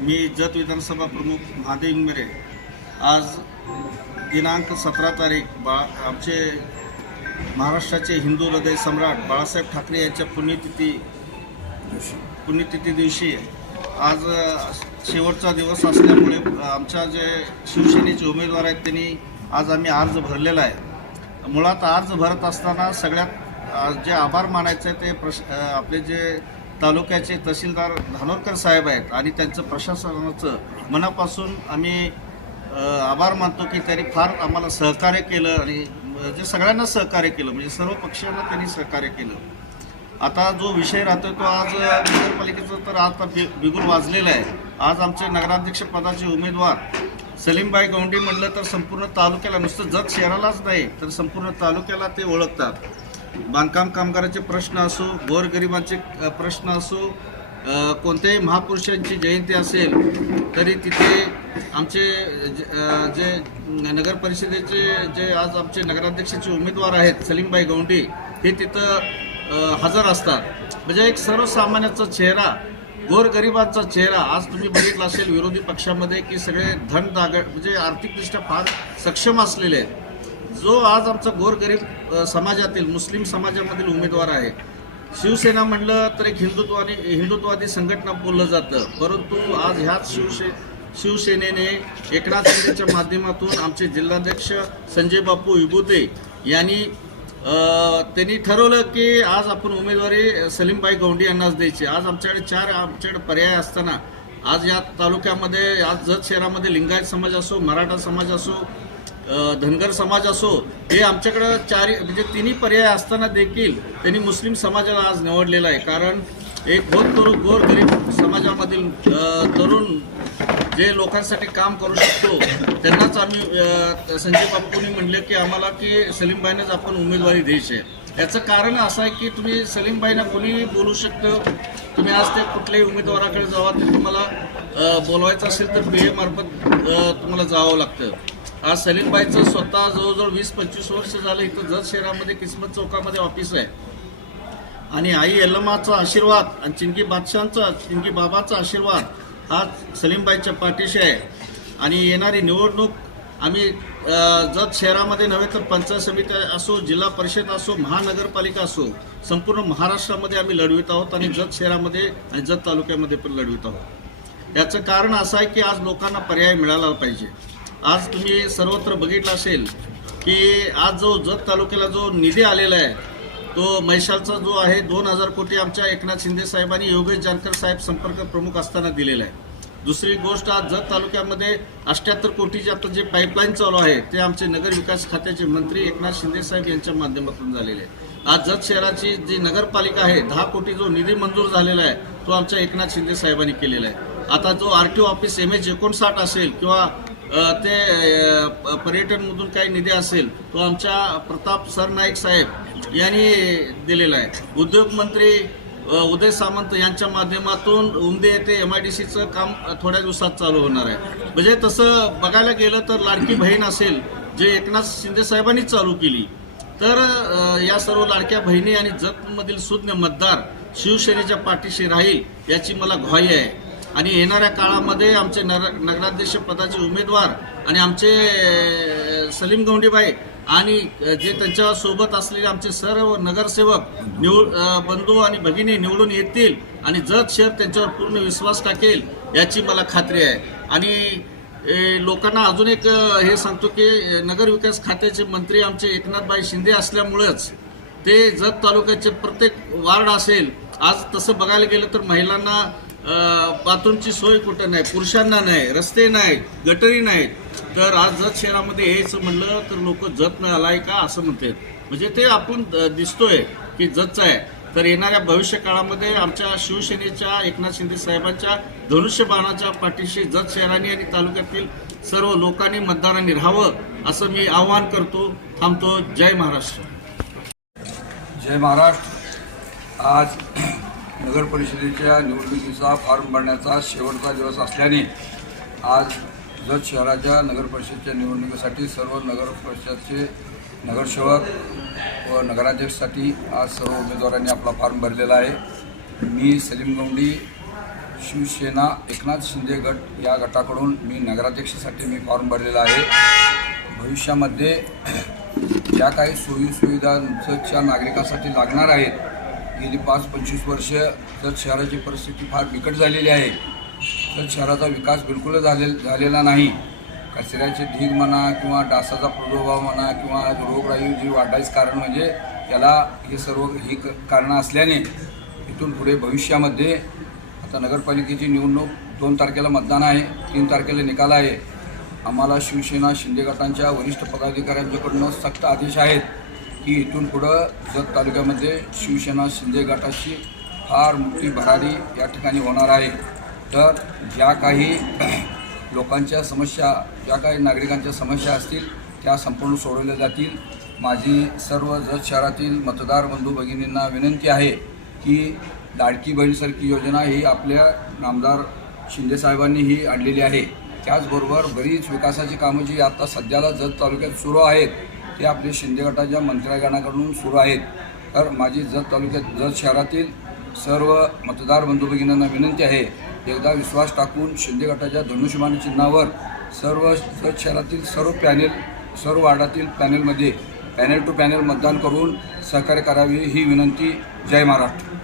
मी जत विधानसभा प्रमुख महादेव इंगमिरे आज दिनांक 17 तारीख आमचे महाराष्ट्राचे हिंदू हृदय सम्राट बाळासाहेब ठाकरे यांच्या पुण्यतिथी दिवशी आज शेवटचा दिवस असल्यामुळे आमच्या जे शिवसेनेचे उमेदवार आहेत त्यांनी आज आम्ही अर्ज भरलेला आहे। मुळात अर्ज भरत असताना सगळ्यात जे आभार मानायचं आहे ते आपले जे तालुक्याचे तहसीलदार धानोरकर साहेब आहेत आणि त्यांचं प्रशासनाचं मनापासून आम्ही आभार मानतो की त्यांनी फार आम्हाला सहकार्य केलं आणि जे सगळ्यांना सहकार्य केलं, म्हणजे सर्व पक्षांना त्यांनी सहकार्य केलं। आता जो विषय राहतो तो आज नगरपालिकेचं तर आता बिगुल वाजलेला आहे। आज आमचे नगराध्यक्ष पदाचे उमेदवार सलीमबाई गौंडी म्हटलं तर संपूर्ण तालुक्याला, नुसतं जत शहरालाच नाही तर संपूर्ण तालुक्याला ते ओळखतात। बांधकाम कामगाराचे प्रश्न असो, गोरगरिबांचे प्रश्न असो, कोणत्याही महापुरुषांची जयंती असेल तरी तिथे आमचे जे नगर परिषदेचे जे आज आमचे नगराध्यक्षाचे उमेदवार आहेत सलीमबाई गौंडी हे तिथं हजर असतात। म्हणजे एक सर्वसामान्याचा चेहरा, गोरगरिबांचा चेहरा आज तुम्ही बघितला असेल विरोधी पक्षामध्ये की सगळे म्हणजे आर्थिकदृष्ट्या फार सक्षम असलेले आहेत। जो आज आमचा गोरगरीब समाजातील मुस्लिम समाजामधील उमेदवार आहे। शिवसेना म्हणलं तर एक हिंदुत्ववादी संघटना बोललं जातं, परंतु आज ह्याच शिवसेनेने एकनाथ शिंदेच्या माध्यमातून आमचे जिल्हाध्यक्ष संजय बापू विभूते यांनी त्यांनी ठरवलं की आज आपण उमेदवारी सलीमबाई गौंडी यांनाच द्यायची। आज आमच्याकडे पर्याय असताना आज या तालुक्यामध्ये, आज जत शहरामध्ये लिंगायत समाज असो, मराठा समाज असो, धनगर समाज असो, हे आमच्याकडं म्हणजे तिन्ही पर्याय असताना देखील त्यांनी मुस्लिम समाजाला आज निवडलेला आहे। कारण एक गोरगरीब समाजामधील तरुण जे लोकांसाठी काम करू शकतो त्यांनाच आम्ही संजय बापूंनी म्हणले की आम्हाला की सलीमबाईंनाच आपण उमेदवारी द्यायची आहे। याचं कारण असं आहे की तुम्ही सलीमबाईंना कोणी बोलू शकतं, तुम्ही आज ते कुठल्याही उमेदवाराकडे जावा तर तुम्हाला बोलवायचं असेल तर BA मार्फत तुम्हाला जावं लागतं। आज सलीमबाईचं स्वतः जवळजवळ 20-25 वर्ष झालं इथं जत शहरामध्ये किस्मत चौकामध्ये ऑफिस आहे आणि आई यल्लमाचा आशीर्वाद आणि चिंकी बाबाचा आशीर्वाद हा सलीमबाईच्या पाठीशी आहे। आणि येणारी निवडणूक आम्ही जत शहरामध्ये नव्हे तर पंचायत समिती असो, जिल्हा परिषद असो, महानगरपालिका असो, संपूर्ण महाराष्ट्रामध्ये आम्ही लढवित आहोत आणि जत शहरामध्ये आणि जत तालुक्यामध्ये पण लढवित आहोत। याचं कारण असं आहे की आज लोकांना पर्याय मिळाला पाहिजे। आज तुम्ही सर्वत्र बघितलं असेल की आज जो जत तालुक्याला जो निधी आलेला आहे तो म्हैसाळचा जो आहे 2000 कोटी आमच्या एकनाथ शिंदे साहेबांनी योगेश जानकर साहेब संपर्क प्रमुख असताना दिलेला आहे। दुसरी गोष्ट, आज जत तालुक्यामध्ये 78 कोटीचे आता जे पाईपलाईन चालू आहे ते आमचे नगर विकास खात्याचे मंत्री एकनाथ शिंदे साहेब यांच्या माध्यमातून झालेले आहे। आज जत शहराची जी नगरपालिका आहे 10 कोटी जो निधी मंजूर झालेला आहे तो आमच्या एकनाथ शिंदे साहेबांनी केलेला आहे। आता जो RTO ऑफिस MH59 असेल किंवा ते पर्यटनमधून काही निधी असेल तो आमच्या प्रताप सरनाईक साहेब यांनी दिलेला आहे। उद्योग मंत्री उदय सामंत यांच्या माध्यमातून उमदे येथे MIDCचं काम थोड्या दिवसात चालू होणार आहे। म्हणजे तसं बघायला गेलं तर लाडकी बहीण असेल जे एकनाथ शिंदे साहेबांनी चालू केली, तर या सर्व लाडक्या बहिणी आणि जतमधील सुज्ञ मतदार शिवसेनेच्या पाठीशी राहील याची मला ग्वाही आहे। आणि येणाऱ्या काळामध्ये आमचे नगराध्यक्ष पदाचे उमेदवार आणि आमचे सलीम गौंडीबाई आणि जे त्यांच्या सोबत असलेले आमचे सर्व नगरसेवक बंधू आणि भगिनी निवडून येतील आणि जत शहर त्यांच्यावर पूर्ण विश्वास टाकेल याची मला खात्री आहे। आणि लोकांना अजून एक हे सांगतो की नगर विकास खात्याचे मंत्री आमचे एकनाथबाई शिंदे असल्यामुळेच ते जत तालुक्याचे प्रत्येक वार्ड असेल, आज तसं बघायला गेलं तर महिलांना बाथरूमची सोय कुठं नाही, पुरुषांना नाही, रस्ते नाहीत, गटरी नाहीत, तर आज जत शहरामध्ये यायचं म्हणलं तर लोक जत नाही आलाय का असं म्हणतात। म्हणजे ते आपण दिसतोय की जतचं आहे। तर येणाऱ्या भविष्य काळामध्ये आमच्या शिवसेनेच्या एकनाथ शिंदे साहेबांच्या धनुष्यबाणाच्या पाठीशी जत शहरांनी आणि तालुक्यातील सर्व लोकांनी मतदारांनी राहावं असं मी आवाहन करतो। थांबतो। जय महाराष्ट्र। जय महाराष्ट्र। आज नगर परिषदेच्या निवडणुकीचा फॉर्म भरण्याचा शेवटचा दिवस असल्याने आज जत शहराच्या नगर परिषदेच्या निवडणुकीसाठी सर्व नगर परिषदचे नगरसेवक व नगराध्यक्षसाठी आज सर्व उमेदवारांनी आपला फॉर्म भरलेला आहे। मी सलीम गौंडी शिवसेना एकनाथ शिंदे गट या गटाकडून मी नगराध्यक्षासाठी मी फॉर्म भरलेला आहे. भविष्यामध्ये ज्या काही सोयीसुविधा जतच्या नागरिकांसाठी लागणार आहेत, गेली 5-25 वर्ष जत शहराची परिस्थिती फार बिकट झालेली आहे. जत शहराचा विकास बिलकुल झालेला नाही. कचऱ्याचे ढीग म्हणा किंवा डासाचा प्रादुर्भाव म्हणा किंवा रोगराई जी वाढायचं कारण म्हणजे याला हे सर्व ही कारणं असल्याने इथून पुढे भविष्यामध्ये आता नगरपालिकेची निवडणूक 2 तारखेला मतदान आहे, 3 तारखेला निकाल आहे. आम्हाला शिवसेना शिंदे गटांच्या वरिष्ठ पदाधिकाऱ्यांच्याकडून सक्त आदेश आहेत की इथून पुढं जत तालुक्यामध्ये शिवसेना शिंदे गटाची फार मोठी भरारी या ठिकाणी होणार आहे. तर ज्या काही लोकांच्या समस्या, ज्या काही नागरिकांच्या समस्या असतील त्या संपूर्ण सोडवल्या जातील. माझी सर्व जत शहरातील मतदार बंधू भगिनींना विनंती आहे की लाडकी बहीणसारखी योजना ही आपल्या नामदार शिंदेसाहेबांनी ही आणलेली आहे. त्याचबरोबर बरीच विकासाची कामं जी आता सध्याला जत तालुक्यात सुरू आहेत ते आपले शिंदे गटाच्या मंत्र्यागणाकडून सुरू आहेत. तर माझी जत शहरातील सर्व मतदार बंधू भगिनींना विनंती आहे, एकदा विश्वास टाकून शिंदे गटाच्या धनुष्यबाण चिन्हावर सर्व जत शहरातील सर्व वार्डातील पॅनल टू पॅनल मतदान करून सहकार्य करावे ही विनंती. जय महाराष्ट्र.